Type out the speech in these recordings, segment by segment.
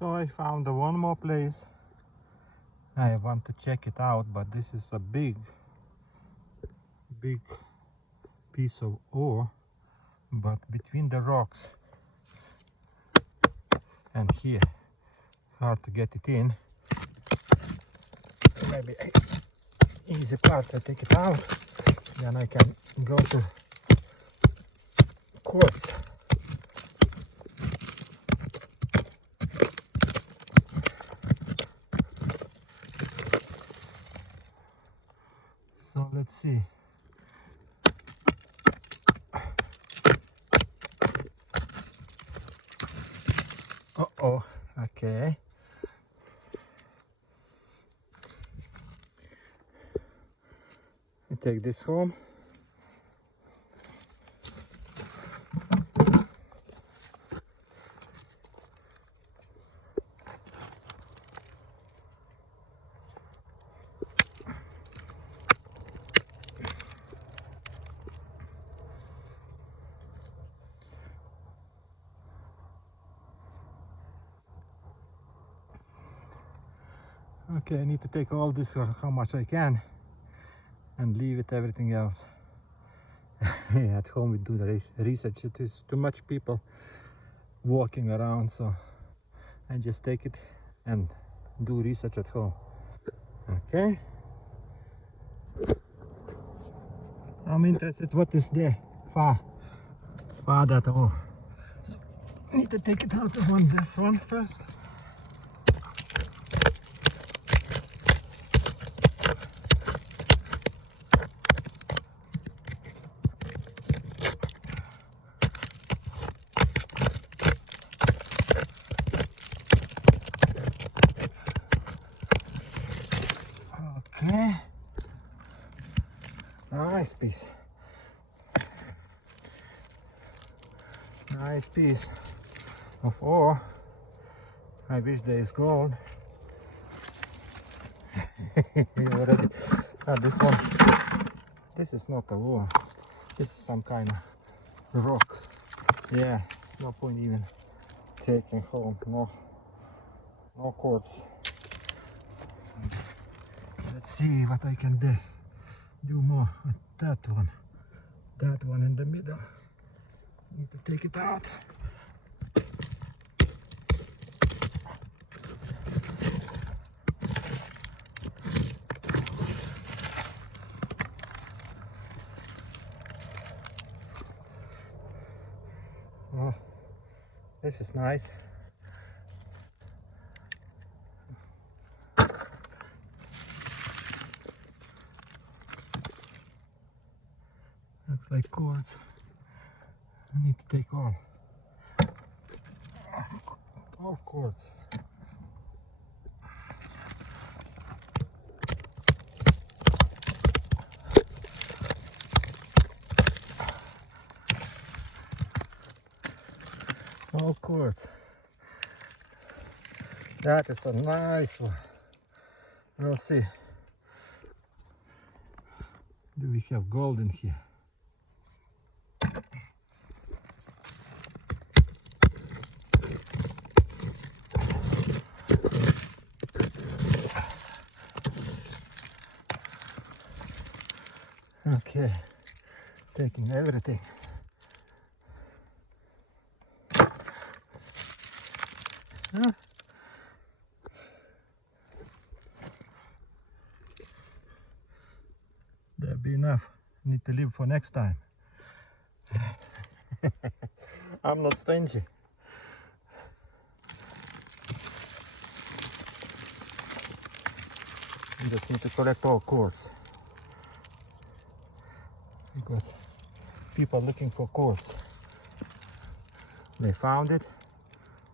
So I found one more place. I want to check it out, but this is a big piece of ore, but between the rocks and here, hard to get it in. Maybe easy part, I take it out, then I can go to quartz. So let's see. Uh-oh, okay. I take this home. Okay, I need to take all this, how much I can, and leave it everything else. At home we do the research. It is too much people walking around, so I just take it and do research at home. Okay. I'm interested what is there. Far that all. Need to take it out of this one first. Okay. Nice piece. Nice piece of ore. I wish there is gold. You already had this one. This is not a ore. This is some kind of rock. Yeah, no point even taking home. No quartz. Let's see what I can do more with that one. That one in the middle. Need to take it out. Oh, this is nice. Looks like quartz. I need to take all quartz. All quartz. That is a nice one. We'll see. Do we have gold in here? Okay, taking everything. Huh? That'll be enough. Need to leave for next time. I'm not stingy. You just need to collect all quartz. Because people are looking for quartz. They found it.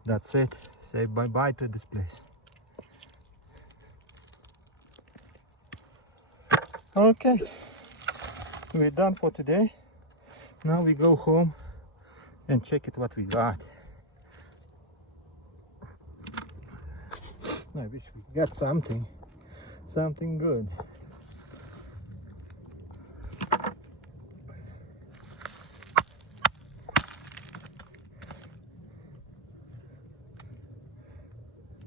That's it. Say bye-bye to this place. Okay. We're done for today. Now we go home and check it what we got. I wish we got something good.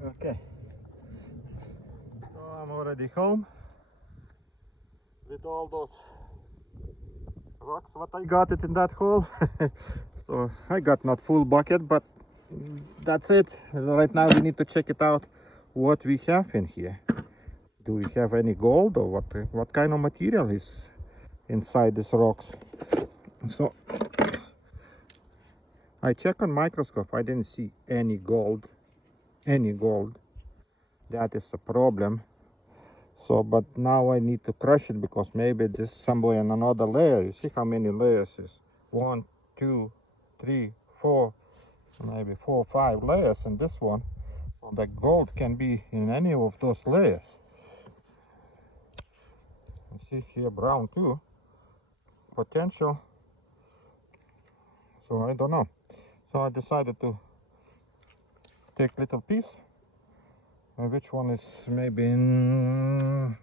Okay, so I'm already home with all those rocks what I got it in that hole. So I got not full bucket, but that's it. Right now we need to check it out what we have in here. Do we have any gold, or what kind of material is inside these rocks? So I check on microscope, I didn't see any gold. That is a problem. So but now I need to crush it, because maybe this somewhere in another layer. You see how many layers is? 1, 2, 3, 4, maybe 4 or 5 layers in this one. So the gold can be in any of those layers. You see here brown too, potential. So I don't know. So I decided to take little piece. Which one is maybe in...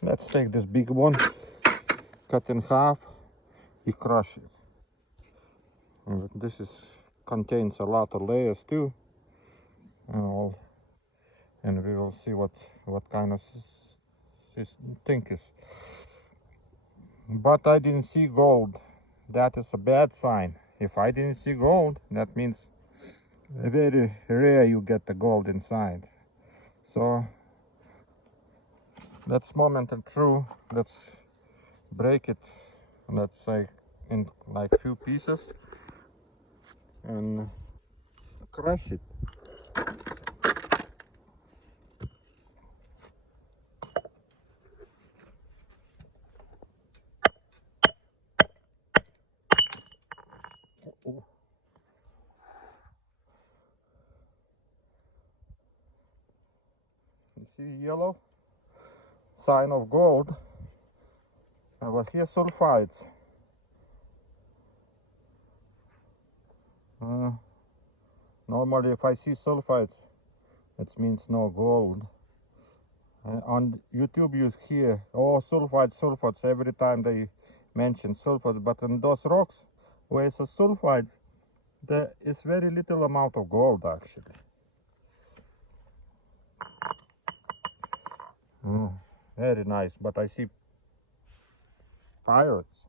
Let's take this big one, cut in half, we crush it. And this is contains a lot of layers too, and we will see what kind of thing is. But I didn't see gold. That is a bad sign. If I didn't see gold, that means very rare you get the gold inside. So that's moment and true. Let's break it, let's say in like few pieces, and crush it. You see yellow? Sign of gold. Over here sulfides. Normally if I see sulfides, it means no gold. On YouTube you hear, oh, sulfides, every time they mention sulfides, but in those rocks where it's a sulfides, there is very little amount of gold actually. Very nice, but I see pirates.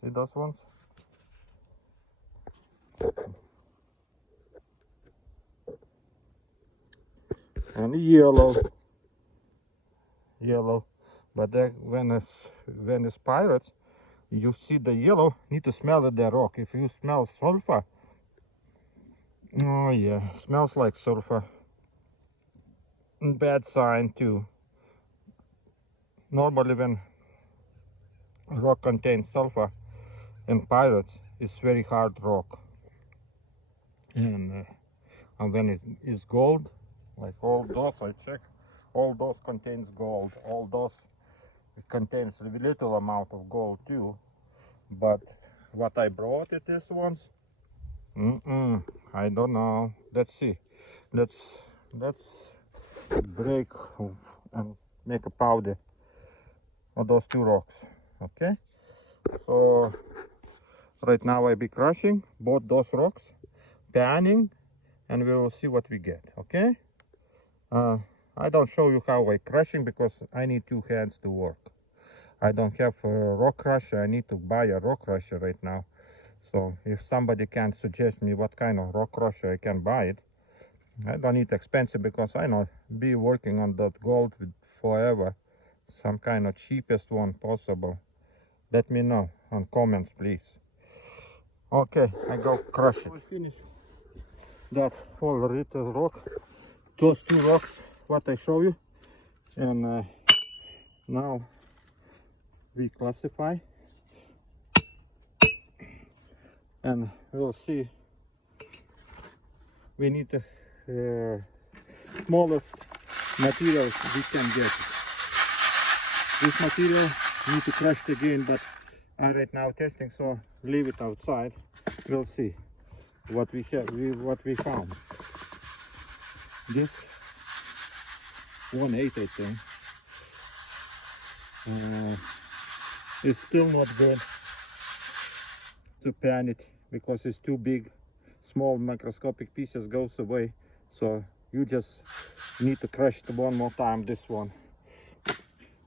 See those ones? And yellow, but then when it's pirates, you see the yellow, need to smell it, the rock. If you smell sulfur, oh yeah, smells like sulfur. Bad sign too. Normally when rock contains sulfur in pirates, it's very hard rock. And when it is gold, like all those, I check, all those contains gold. All those, it contains a little amount of gold too. But what I brought it this ones, I don't know. Let's see. Let's break and make a powder of those two rocks. Okay. So right now I be crushing both those rocks, panning, and we will see what we get. Okay. I don't show you how I crushing because I need 2 hands to work. I don't have a rock crusher. I need to buy a rock crusher right now. So if somebody can suggest me what kind of rock crusher I can buy it, I don't need expensive, because I know be working on that gold forever. Some kind of cheapest one possible. Let me know on comments, please. Okay, I go crush it. I finish that whole little rock, those 2 rocks what I show you, and now we classify, and we'll see. We need the smallest materials we can get. This material need to crush it again, but I'm right now testing, so leave it outside. We'll see what we have, what we found. This 1/8, I think. It's still not good to pan it because it's too big. Small microscopic pieces goes away, so You just need to crush it one more time, this one.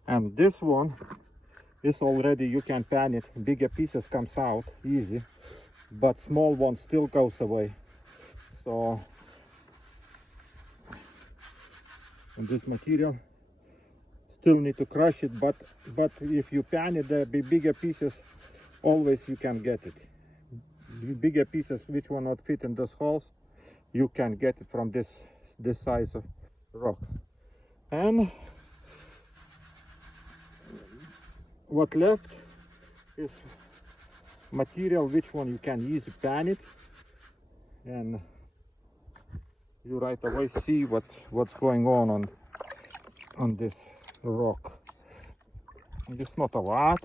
And this one is already, you can pan it, bigger pieces comes out easy, but small one still goes away. So, and this material still need to crush it, but if you pan it, the bigger pieces, always you can get it. The bigger pieces which will not fit in those holes, you can get it from this size of rock. And what left is material which one you can easily pan it, and you right away see what's going on this rock. It's not a lot,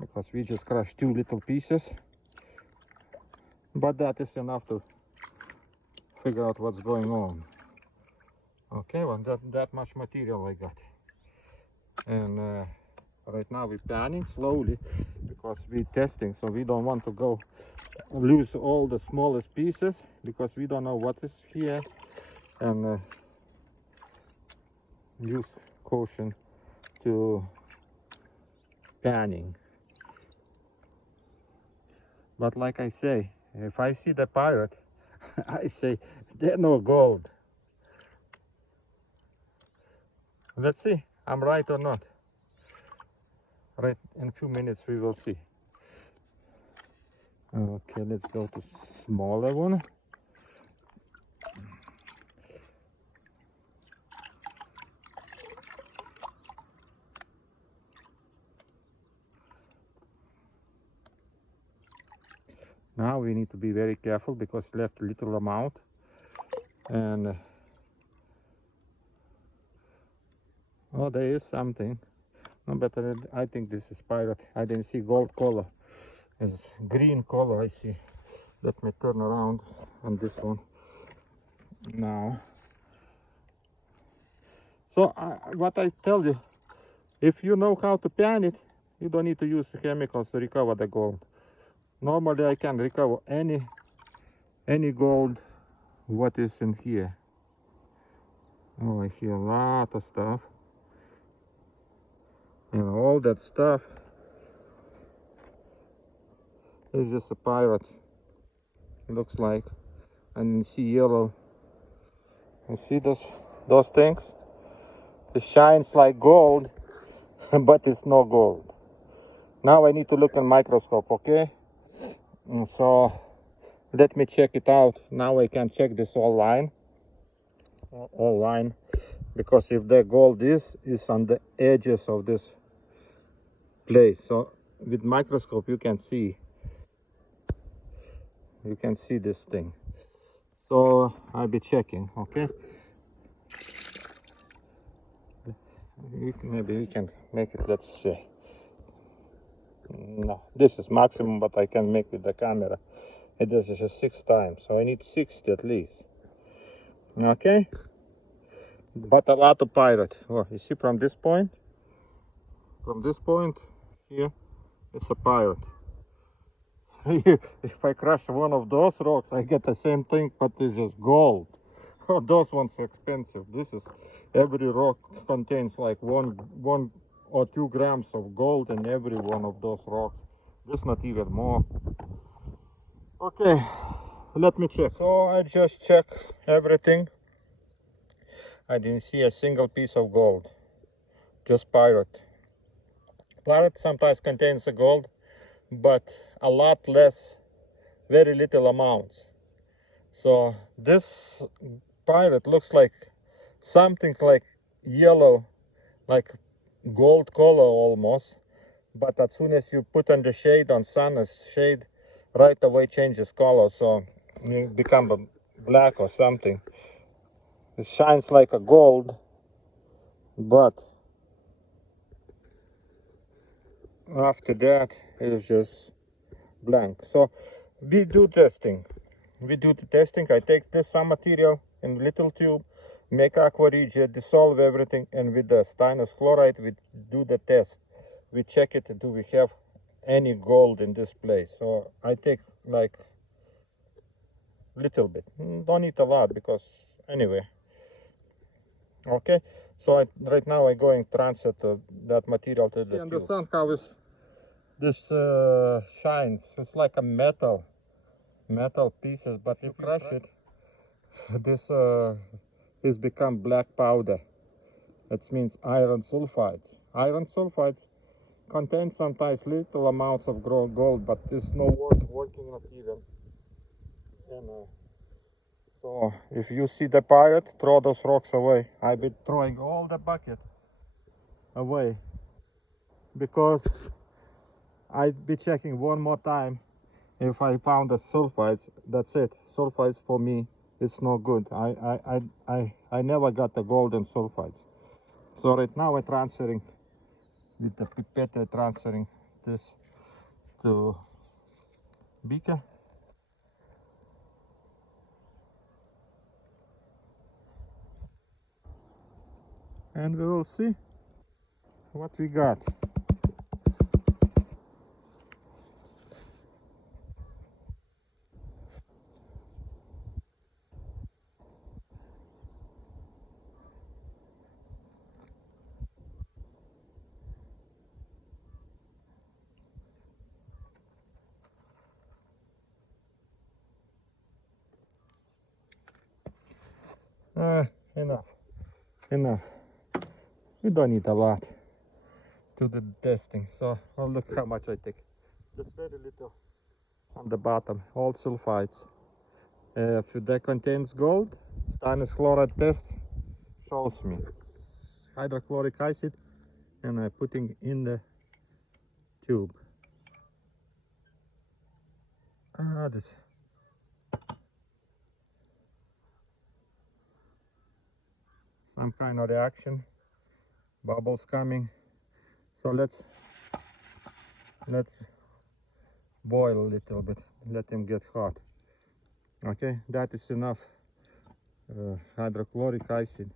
because we just crushed 2 little pieces, but that is enough to figure out what's going on. Okay, well, that much material I got. And right now we're panning slowly because we're testing, so we don't want to go lose all the smallest pieces, because we don't know what is here, and use caution to panning. But like I say, if I see the pirate, I say there's no gold. Let's see, I'm right or not. Right, in a few minutes we will see. Okay, let's go to smaller one. Now we need to be very careful because left a little amount, and oh, there is something. No, but I think this is pirate. I didn't see gold color. It's green color I see. Let me turn around on this one now. So what I tell you, if you know how to pan it, you don't need to use chemicals to recover the gold. Normally I can recover any gold what is in here. Oh, I see a lot of stuff. And all that stuff is just a pirate. It looks like. And you see yellow. You see those things? It shines like gold, but it's no gold. Now I need to look in microscope, okay? And so let me check it out. Now I can check this all line, because if the gold is on the edges of this place. So with microscope you can see this thing. So I'll be checking, okay? Maybe we can make it, let's see. No, this is maximum what I can make with the camera. It is just 6 times, so I need 60 at least. Okay? But a lot of pirate. Oh, you see from this point here, it's a pirate. If I crush one of those rocks, I get the same thing, but it's just gold. Oh, those ones are expensive. This is, every rock contains like one or 2 grams of gold in every one of those rocks. This not even more. Okay, let me check. So I just check everything. I didn't see a single piece of gold. Just pirate. Pirate sometimes contains the gold, but a lot less, very little amounts. So this pirate looks like something like yellow, like gold color almost, but as soon as you put on the shade, on sun shade, right away changes color, so you become a black or something. It shines like a gold, but after that it's just blank. So we do testing. I take this some material in little tube, make aqua regia, dissolve everything, and with the stannous chloride we do the test. We check it, do we have any gold in this place. So I take like little bit. Don't need a lot because anyway. Okay, so right now I'm going transfer that material to the tube. Understand how this shines? It's like a metal pieces, but if you crush it, this become black powder. That means iron sulfides. Iron sulfides contain sometimes little amounts of gold, but it's no working not even. And, so if you see the pirate, throw those rocks away. I've been throwing all the bucket away because I'd be checking one more time. If I found the sulfides, that's it. Sulfides for me, it's no good. I never got the golden sulfides. So right now I'm transferring with the pipette, transferring this to beaker. And we will see what we got. Enough. We don't need a lot to the testing. So look how much I take. Just very little on the bottom, all sulfides. If that contains gold, stannous chloride test shows me hydrochloric acid, and I'm putting in the tube. This some kind of reaction, bubbles coming. So let's boil a little bit, let them get hot. Okay, that is enough hydrochloric acid,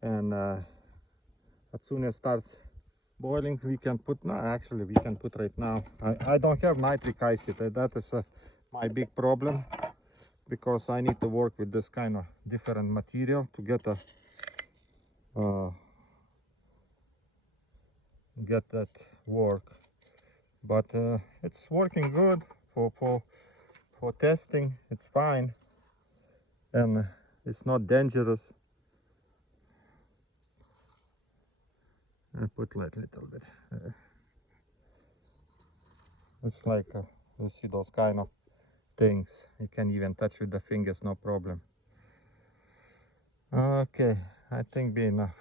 and as soon as it starts boiling, we can put, no, actually we can put right now. I don't have nitric acid. That is my big problem, because I need to work with this kind of different material to get that work. But it's working good for testing. It's fine, and it's not dangerous. I put like a little bit. It's like you see those kind of things you can even touch with the fingers, no problem. Okay, I think be enough.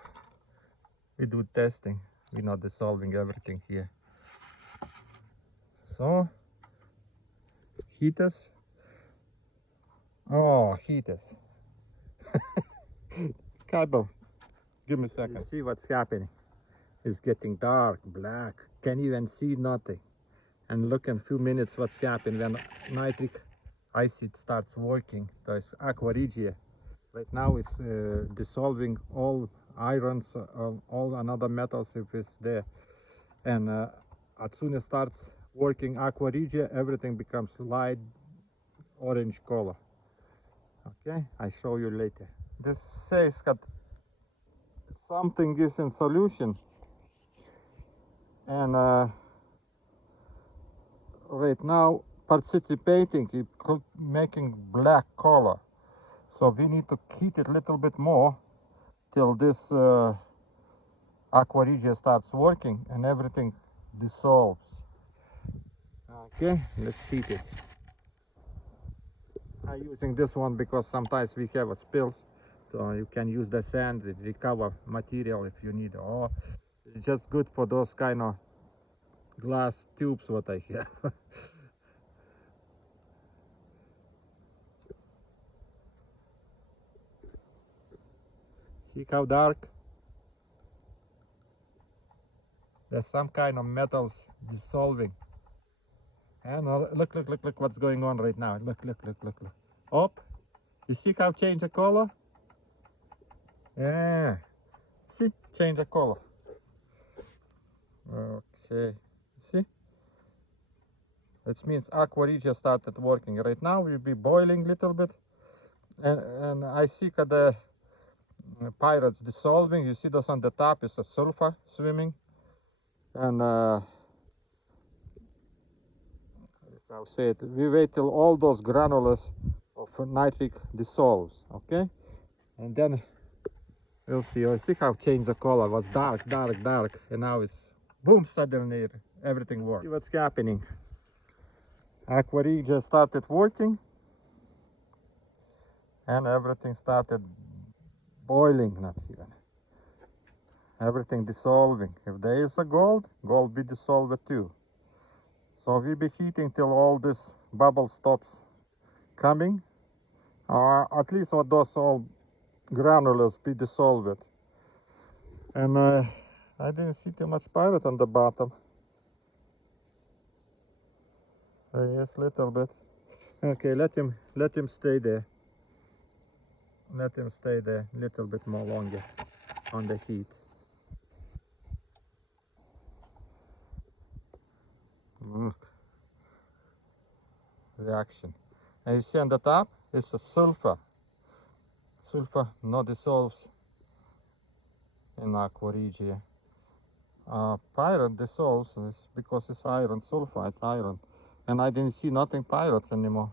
We do testing, we're not dissolving everything here. So heaters. Oh, heaters. Cable, give me a second. You see what's happening? It's getting dark, black, can't even see nothing. And look in a few minutes what's happening when nitric acid starts working. There's aqua regia. Right now it's dissolving all irons, all another metals if it's there. And as soon as it starts working aqua regia, everything becomes light orange color. Okay, I show you later. This says that something is in solution, and right now participating, it making black color. So we need to heat it a little bit more till this aqua regia starts working and everything dissolves. Okay, let's heat it. I'm using this one because sometimes we have a spills, so you can use the sand with recover material if you need, or it's just good for those kind of glass tubes what I have. See how dark? There's some kind of metals dissolving. And look what's going on right now. Look. Up. You see how change the color? Yeah. See? Change the color. Okay. See? It means aqua regia started working. Right now we'll be boiling a little bit, and I see the pirates dissolving. You see those on the top is a sulfur swimming, and I'll say it. We wait till all those granules of nitric dissolves, okay, and then we'll see. You'll see how it changed the color. It was dark, dark, dark, and now it's boom, suddenly everything works. See what's happening. Aqua regia started working, and everything started boiling, not even. Everything dissolving. If there is a gold, gold be dissolved too. So we be heating till all this bubble stops coming, at least what those all granules be dissolved. And I didn't see too much pirate on the bottom. Yes, little bit. Okay, let him stay there. Let him stay there a little bit more longer on the heat. Look. Reaction. And you see on the top, it's a sulfur. Sulfur not dissolves in aqua regia. Pirate dissolves because it's iron, sulfur, it's iron. And I didn't see nothing pirates anymore.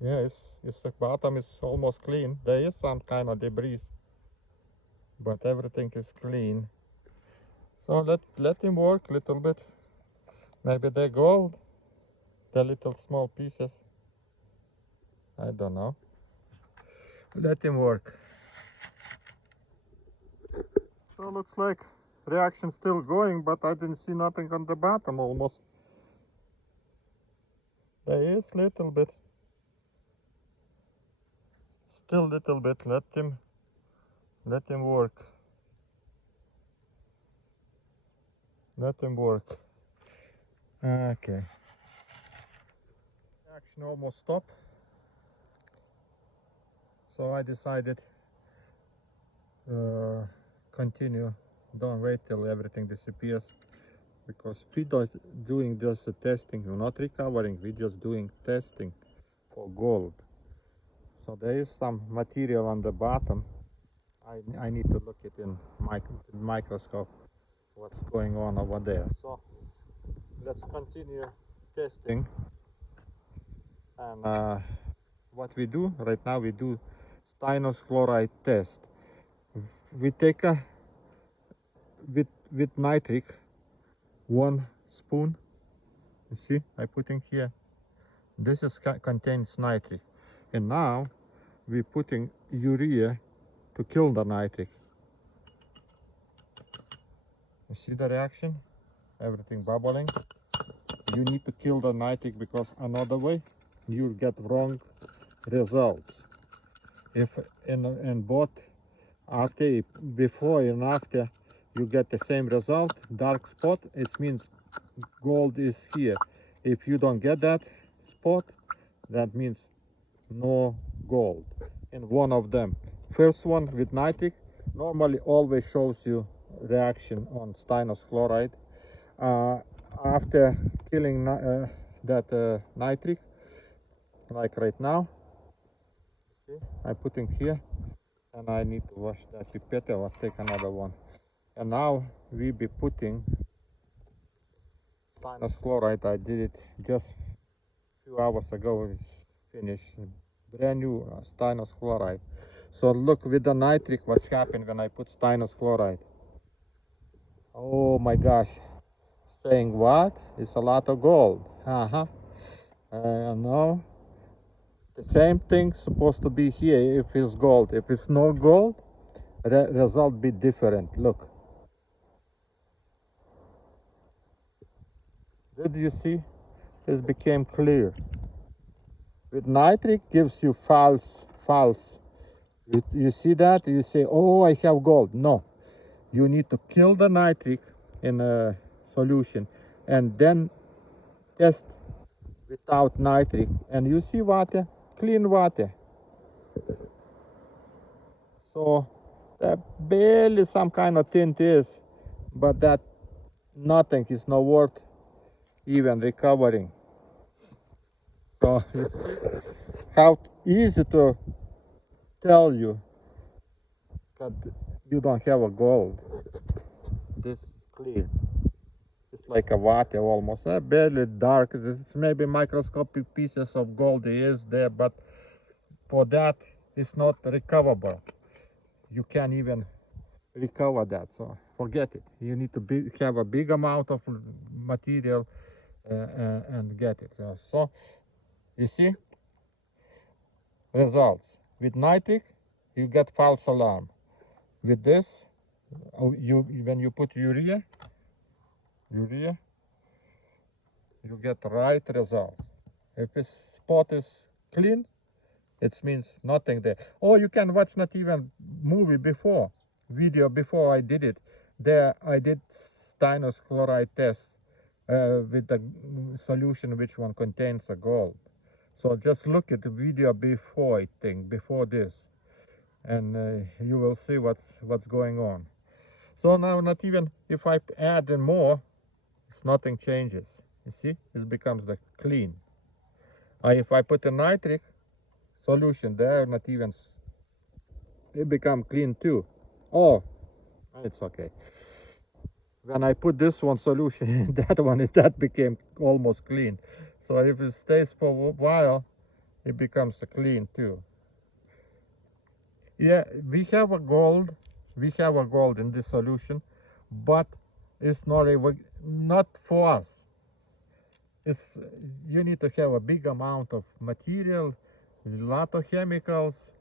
Yeah, the bottom is almost clean. There is some kind of debris, but everything is clean. So let him work a little bit. Maybe they're gold, the little small pieces. I don't know. Let him work. So looks like reaction still going, but I didn't see nothing on the bottom almost. There is little bit. Still little bit. Let him work. Let him work. Okay. Reaction almost stopped. So I decided continue. Don't wait till everything disappears, because we doing just testing. We're not recovering. We're just doing testing for gold. So there is some material on the bottom. I need to look it in microscope. What's going on over there? So let's continue testing. And what we do right now, we do stannous chloride test. We take a with nitric 1 spoon. You see, I put in here. This is contains nitric, and now we're putting urea to kill the nitric. You see the reaction? Everything bubbling. You need to kill the nitric, because another way you'll get wrong results. If in both after, before and after, you get the same result, dark spot, it means gold is here. If you don't get that spot, that means no gold in one of them. First one with nitric normally always shows you reaction on stannous chloride. After killing that nitric, like right now, see, I'm putting here, and I need to wash that pipette or take another one. And now we be putting stannous chloride. I did it just a few hours ago. It's finished. Brand new stannous chloride. So look with the nitric what's happened when I put stannous chloride. Oh my gosh. Saying what? It's a lot of gold. No. The same thing supposed to be here if it's gold. If it's no gold, result be different. Look. Did you see? It became clear. With nitric gives you false. You see that? You say, oh, I have gold. No. You need to kill the nitric in a solution and then test without nitric. And you see water, clean water. So there barely some kind of tint is, but that nothing is no worth even recovering. So you see how easy to tell you that you don't have a gold. This is clear. It's like a water almost, barely dark. It's maybe microscopic pieces of gold is there, but for that it's not recoverable. You can't even recover that, so forget it. You need to have a big amount of material and get it. So you see results. With nitric you get false alarm. With this, when you put urea, you get right result. If this spot is clean, it means nothing there. Or you can watch not even movie before, video before I did it. There I did stannous chloride test with the solution which one contains the gold. So just look at the video before, I think, before this, and you will see what's going on. So now not even if I add more, nothing changes. You see, it becomes the clean. If I put a nitric solution there, not even, it become clean too. Oh, it's okay. When I put this one solution in that became almost clean. So if it stays for a while, it becomes clean too. Yeah, we have a gold in this solution, but it's not for us. It's, you need to have a big amount of material, a lot of chemicals,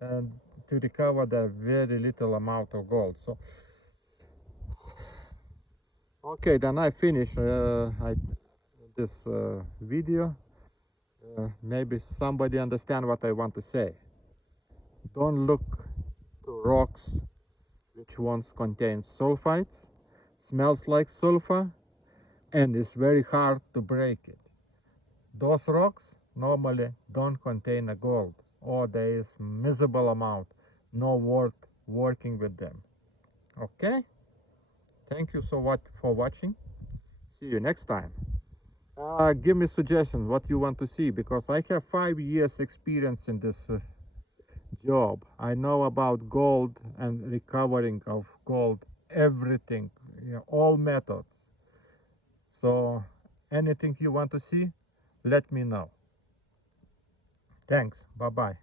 and to recover the very little amount of gold. So okay, then I finish this video. Maybe somebody understand what I want to say. Don't look to rocks which ones contain sulfites, smells like sulfur, and it's very hard to break it. Those rocks normally don't contain a gold, or there is miserable amount, no worth working with them. Okay, thank you so much for watching. See you next time. Give me suggestions what you want to see, because I have 5 years experience in this job. I know about gold and recovering of gold, everything, all methods. So anything you want to see, let me know. Thanks. Bye-bye.